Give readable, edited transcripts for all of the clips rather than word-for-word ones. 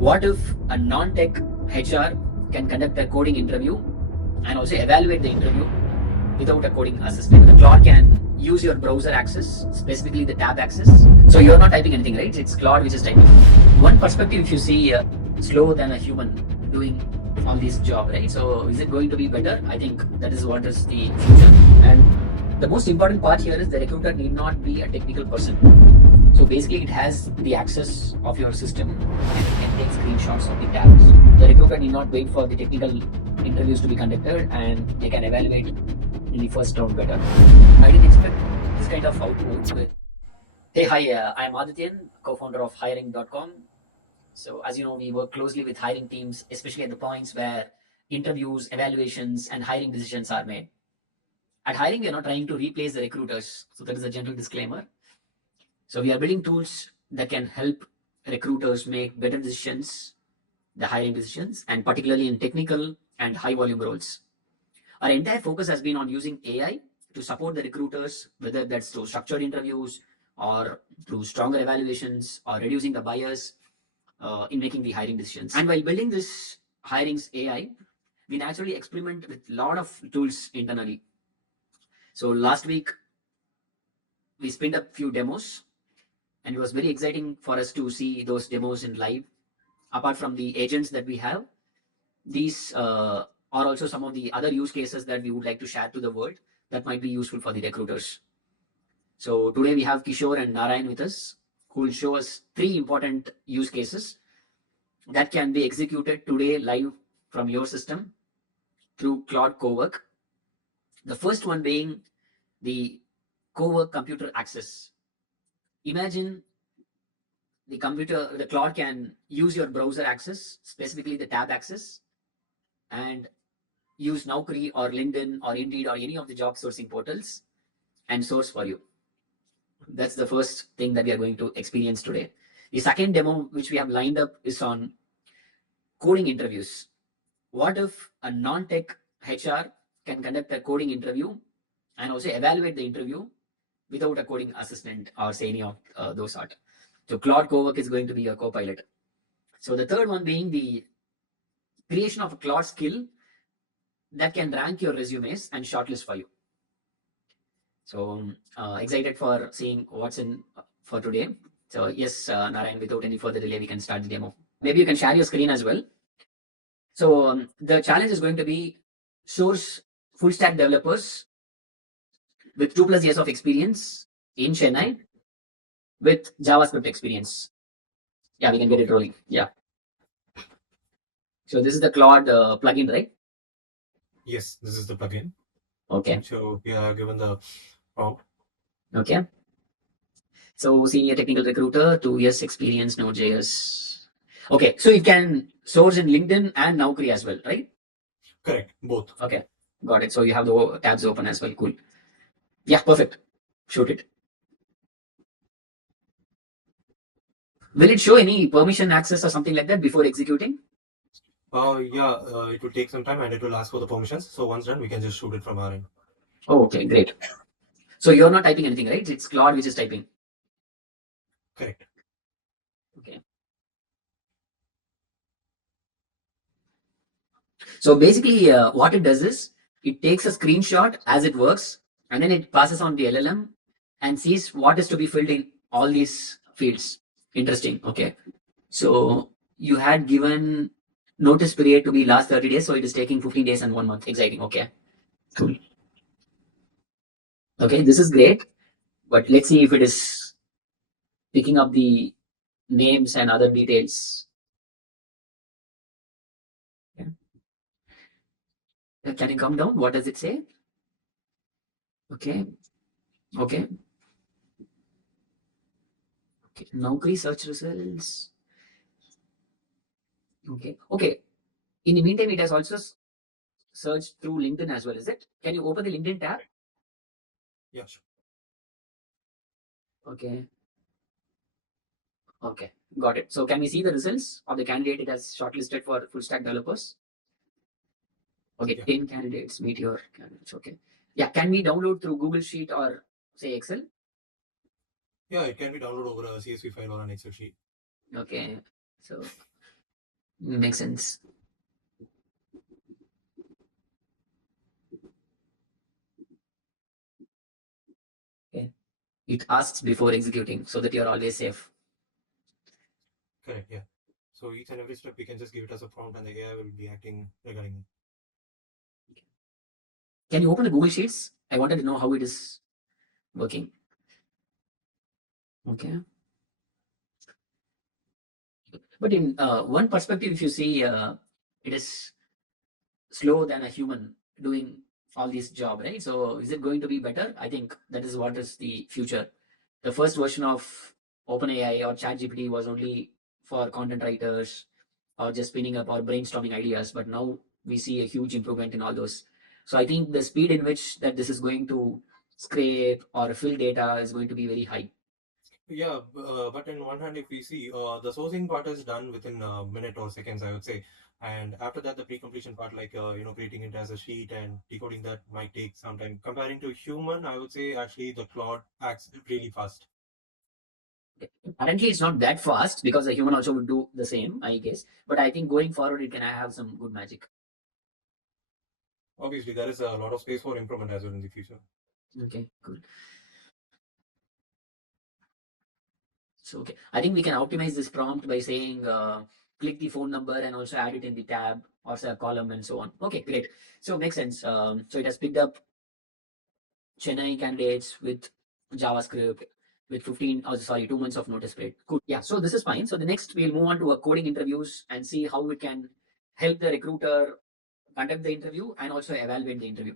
What if a non-tech HR can conduct a coding interview and also evaluate the interview without a coding assistant? The Claude can use your browser access, specifically the tab access. So you're not typing anything, right? It's Claude which is typing. One perspective, if you see slower than a human doing all this job, right? So is it going to be better? I think that is what is the future. And the most important part here is the recruiter need not be a technical person. So basically, it has the access of your system and it can take screenshots of the tabs. The recruiter need not wait for the technical interviews to be conducted and they can evaluate in the first round better. I didn't expect this kind of output. Hey, hi, I'm Adityan, co-founder of hiring.com. So as you know, we work closely with hiring teams, especially at the points where interviews, evaluations, and hiring decisions are made. At hiring, we are not trying to replace the recruiters. So that is a gentle disclaimer. So we are building tools that can help recruiters make better decisions, the hiring decisions, and particularly in technical and high volume roles. Our entire focus has been on using AI to support the recruiters, whether that's through structured interviews or through stronger evaluations or reducing the bias in making the hiring decisions. And while building this hiring's AI, we naturally experiment with a lot of tools internally. So last week, we spinned up a few demos and it was very exciting for us to see those demos in live. Apart from the agents that we have, these are also some of the other use cases that we would like to share to the world that might be useful for the recruiters. So today we have Kishore and Narayan with us, who will show us 3 important use cases that can be executed today live from your system through Claude Cowork. The first one being the Cowork computer access. Imagine the Claude can use your browser access, specifically the tab access, and use Naukri or LinkedIn or Indeed or any of the job sourcing portals and source for you. That's the first thing that we are going to experience today. The second demo which we have lined up is on coding interviews. What if a non-tech HR can conduct a coding interview and also evaluate the interview without a coding assistant or say any of those sort? So Claude Cowork is going to be your co-pilot. So the third one being the creation of a Claude skill that can rank your resumes and shortlist for you. So excited for seeing what's in for today. So yes, Narayan, without any further delay, we can start the demo. Maybe you can share your screen as well. So the challenge is going to be source full stack developers with 2+ years of experience in Chennai with JavaScript experience. Yeah, we can get it rolling. Yeah. So this is the Claude plugin, right? Yes, this is the plugin. Okay. So we are given the prompt. Okay. So senior technical recruiter, 2 years experience, Node.js. Okay, so it can source in LinkedIn and Naukri as well, right? Correct, both. Okay, got it. So you have the tabs open as well. Cool. Yeah, perfect. Shoot it. Will it show any permission access or something like that before executing? Yeah, it will take some time and it will ask for the permissions. So once done, we can just shoot it from our end. Oh, okay, great. So you're not typing anything, right? It's Claude which is typing. Correct. Okay. So basically, what it does is it takes a screenshot as it works, and then it passes on the LLM and sees what is to be filled in all these fields. Interesting. Okay. So you had given notice period to be last 30 days, so it is taking 15 days and 1 month. Exciting. Okay. Cool. Okay, this is great, but let's see if it is picking up the names and other details. Okay. Can you come down? What does it say? Okay. Okay. Okay. Naukri search results. Okay. Okay. In the meantime, it has also searched through LinkedIn as well, is it? Can you open the LinkedIn tab? Yeah, sure. Okay. Okay. Got it. So can we see the results of the candidate it has shortlisted for full stack developers? Okay, Yeah. 10 candidates, meet your candidates. Okay. Yeah, can we download through Google Sheet or say Excel? Yeah, it can be downloaded over a CSV file or an Excel sheet. Okay. So Makes sense. Okay. It asks before executing so that you're always safe. Correct, yeah. So each and every step we can just give it as a prompt and the AI will be acting regarding it. Can you open the Google Sheets? I wanted to know how it is working. Okay. But in one perspective, if you see, it is slow than a human doing all this job, right? So is it going to be better? I think that is what is the future. The first version of OpenAI or ChatGPT was only for content writers or just spinning up or brainstorming ideas, but now we see a huge improvement in all those. So I think the speed in which that this is going to scrape or fill data is going to be very high. Yeah, but in one hand, if we see, the sourcing part is done within a minute or seconds, I would say. And after that, the pre-completion part, like, creating it as a sheet and decoding that might take some time. Comparing to human, I would say actually the Claude acts really fast. Currently, it's not that fast because a human also would do the same, I guess. But I think going forward, it can have some good magic. Obviously, there is a lot of space for improvement as well in the future. Okay, cool. So, okay, I think we can optimize this prompt by saying click the phone number and also add it in the tab or say a column and so on. Okay, great. So, makes sense. So, it has picked up Chennai candidates with JavaScript with 15, oh, sorry, 2 months of notice period. Cool. Yeah, so this is fine. So, the next we'll move on to a coding interviews and see how we can help the recruiter conduct the interview and also evaluate the interview.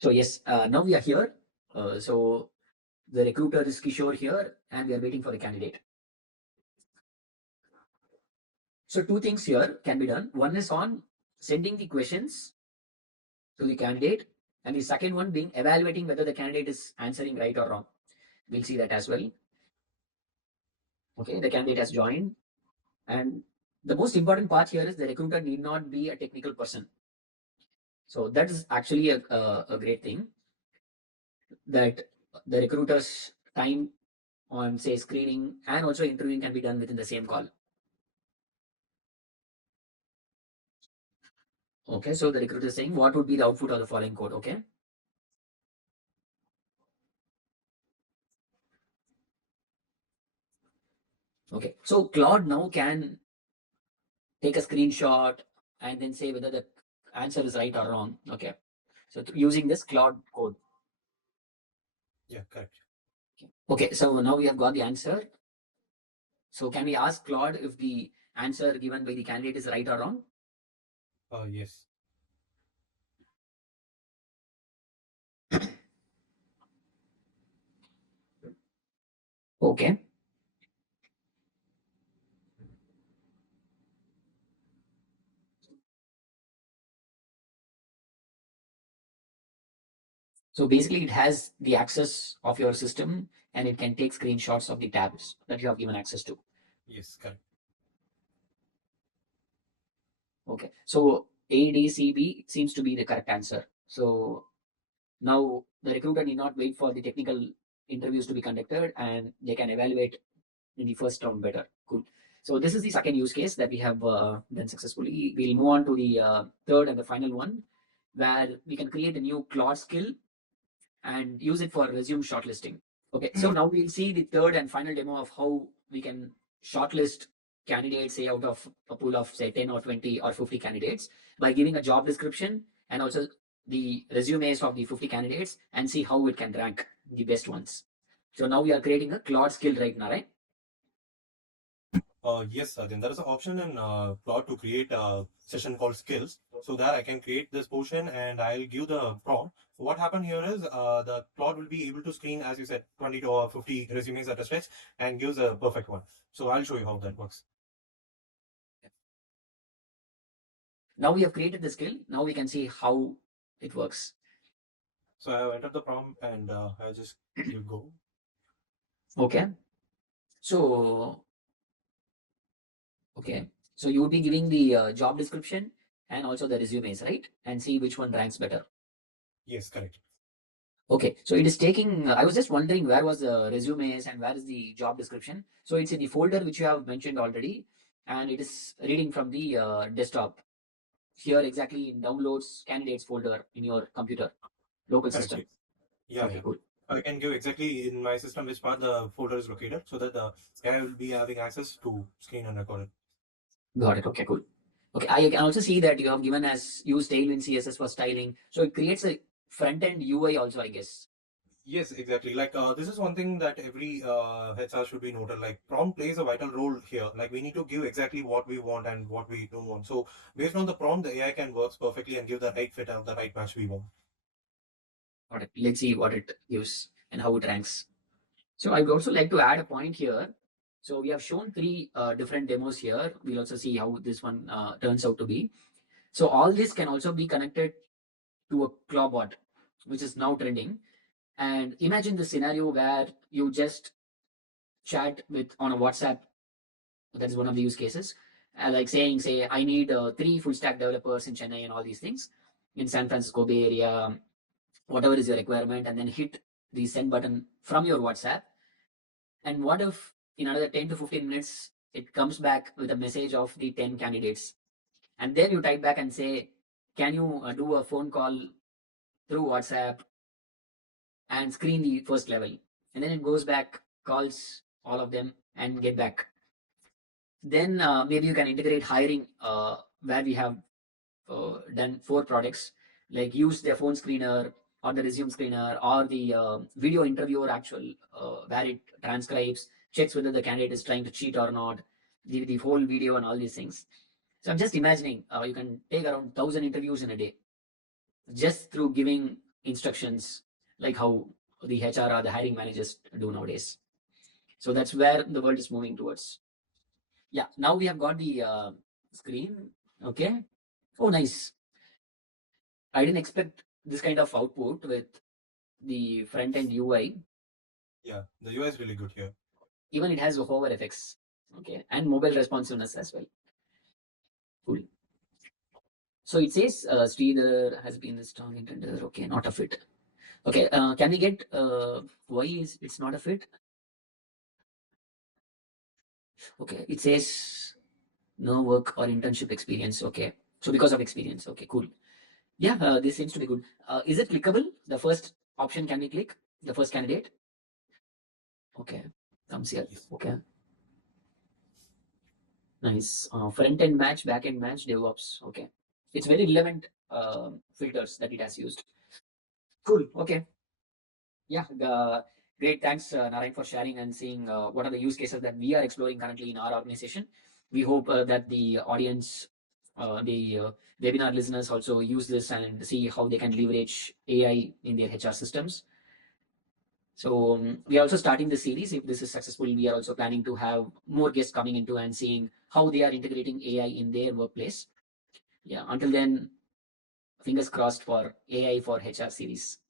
So, yes, now we are here. So, the recruiter is Kishore here and we are waiting for the candidate. So two things here can be done. One is on sending the questions to the candidate, and the second one being evaluating whether the candidate is answering right or wrong. We'll see that as well. Okay, the candidate has joined, and the most important part here is the recruiter need not be a technical person. So that is actually a great thing that the recruiter's time on say screening and also interviewing can be done within the same call. Okay, so the recruiter is saying what would be the output of the following code. Okay. Okay, so Claude now can take a screenshot and then say whether the answer is right or wrong. Okay, so using this Claude code. Yeah, correct. Okay, so now we have got the answer. So can we ask Claude if the answer given by the candidate is right or wrong? Yes. Okay. So basically, it has the access of your system and it can take screenshots of the tabs that you have given access to. Yes, correct. Okay, so ADCB seems to be the correct answer. So now the recruiter need not wait for the technical interviews to be conducted and they can evaluate in the first round better. Cool. So this is the second use case that we have done successfully. We'll move on to the third and the final one, where we can create a new Claude skill and use it for resume shortlisting. Okay, so now we'll see the third and final demo of how we can shortlist candidates, say out of a pool of say 10 or 20 or 50 candidates by giving a job description and also the resumes of the 50 candidates and see how it can rank the best ones. So now we are creating a Claude skill right now, right? Yes, then there is an option in Plot to create a session called skills. So that I can create this portion and I'll give the prompt. So what happened here is the Plot will be able to screen, as you said, 20 to 50 resumes at a stretch and gives a perfect one. So I'll show you how that works. Now we have created the skill. Now we can see how it works. So I have entered the prompt and I'll just give go. Okay. So, okay. So you would be giving the job description and also the resumes, right? And see which one ranks better. Yes, correct. Okay, so it is taking, I was just wondering where was the resumes and where is the job description. So it's in the folder which you have mentioned already, and it is reading from the desktop. Here exactly in downloads candidates folder in your computer, local Correct. system. Yes. Yeah, Okay, yeah. cool. I can give exactly in my system which part the folder is located so that the AI will be having access to screen and record it. Got it. Okay, cool. Okay, I can also see that you have given as use Tailwind CSS for styling. So it creates a front end UI also, I guess. Yes, exactly. Like this is one thing that every HR should be noted. Like prompt plays a vital role here. Like we need to give exactly what we want and what we don't want. So based on the prompt, the AI can works perfectly and give the right fit and the right match we want. Got it. Let's see what it gives and how it ranks. So I would also like to add a point here. So we have shown three different demos here. We'll also see how this one turns out to be. So all this can also be connected to a Clawbot, which is now trending. And imagine the scenario where you just chat with on a WhatsApp. That is one of the use cases. Like saying, say, I need three full stack developers in Chennai and all these things in San Francisco Bay Area, whatever is your requirement, and then hit the send button from your WhatsApp. And what if in another 10 to 15 minutes, it comes back with a message of the 10 candidates? And then you type back and say, can you do a phone call through WhatsApp and screen the first level? And then it goes back, calls all of them, and get back. Then maybe you can integrate hiring where we have done four products, like use their phone screener or the resume screener or the video interviewer actual where it transcribes, checks whether the candidate is trying to cheat or not, the whole video and all these things. So I'm just imagining you can take around 1,000 interviews in a day just through giving instructions like how the HR or the hiring managers do nowadays. So that's where the world is moving towards. Yeah, now we have got the screen. Okay. Oh, nice. I didn't expect this kind of output with the front end UI. Yeah, the UI is really good here. Even it has hover effects. Okay. And mobile responsiveness as well. Cool. So it says Sridhar has been the strong intender. Okay, not a fit. Okay, can we get why is it's not a fit? Okay, it says no work or internship experience. Okay, so because of experience. Okay, cool. Yeah, this seems to be good. Is it clickable? The first option can we click? The first candidate? Okay, comes here. Yes. Okay, nice. Front end match, back end match, DevOps. Okay, it's very relevant filters that it has used. Cool. Okay. Yeah. Great. Thanks, Narayan, for sharing and seeing what are the use cases that we are exploring currently in our organization. We hope that the audience, the webinar listeners also use this and see how they can leverage AI in their HR systems. So we are also starting the series. If this is successful, we are also planning to have more guests coming into and seeing how they are integrating AI in their workplace. Yeah. Until then, fingers crossed for AI for HR series. Thank